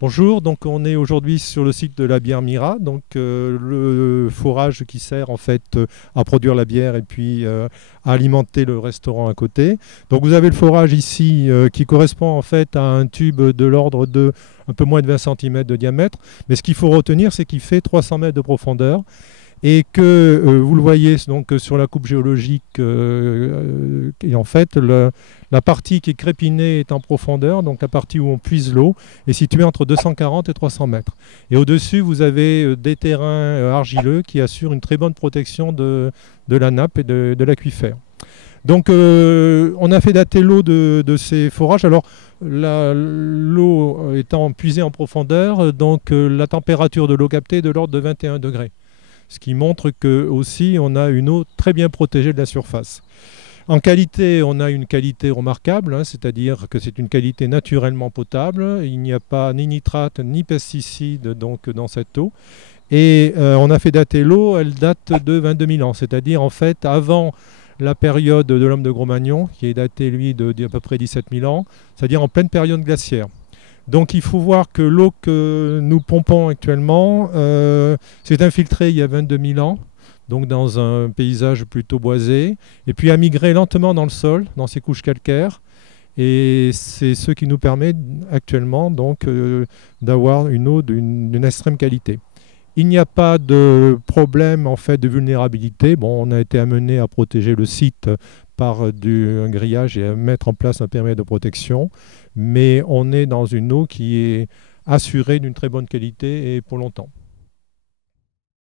Bonjour, donc on est aujourd'hui sur le site de la bière Mira, donc le forage qui sert en fait à produire la bière et puis à alimenter le restaurant à côté. Donc vous avez le forage ici qui correspond en fait à un tube de l'ordre de un peu moins de 20 cm de diamètre, mais ce qu'il faut retenir c'est qu'il fait 300 mètres de profondeur et que vous le voyez donc sur la coupe géologique et en fait la partie qui est crépinée est en profondeur, donc la partie où on puise l'eau est située entre 240 et 300 mètres. Et au-dessus vous avez des terrains argileux qui assurent une très bonne protection de la nappe et de l'aquifère. Donc on a fait dater l'eau de ces forages. Alors l'eau étant puisée en profondeur, donc la température de l'eau captée est de l'ordre de 21 degrés. Ce qui montre que aussi on a une eau très bien protégée de la surface. En qualité, on a une qualité remarquable, hein, c'est-à-dire que c'est une qualité naturellement potable. Il n'y a pas ni nitrate ni pesticides donc, dans cette eau. Et on a fait dater l'eau, elle date de 22 000 ans, c'est-à-dire en fait avant la période de l'homme de Cro-Magnon, qui est datée lui d'à peu près 17 000 ans, c'est-à-dire en pleine période glaciaire. Donc il faut voir que l'eau que nous pompons actuellement s'est infiltrée il y a 22 000 ans, donc dans un paysage plutôt boisé, et puis a migré lentement dans le sol, dans ces couches calcaires. Et c'est ce qui nous permet actuellement donc d'avoir une eau d'une extrême qualité. Il n'y a pas de problème en fait de vulnérabilité. Bon, on a été amené à protéger le site par un grillage et à mettre en place un périmètre de protection, mais on est dans une eau qui est assurée d'une très bonne qualité et pour longtemps.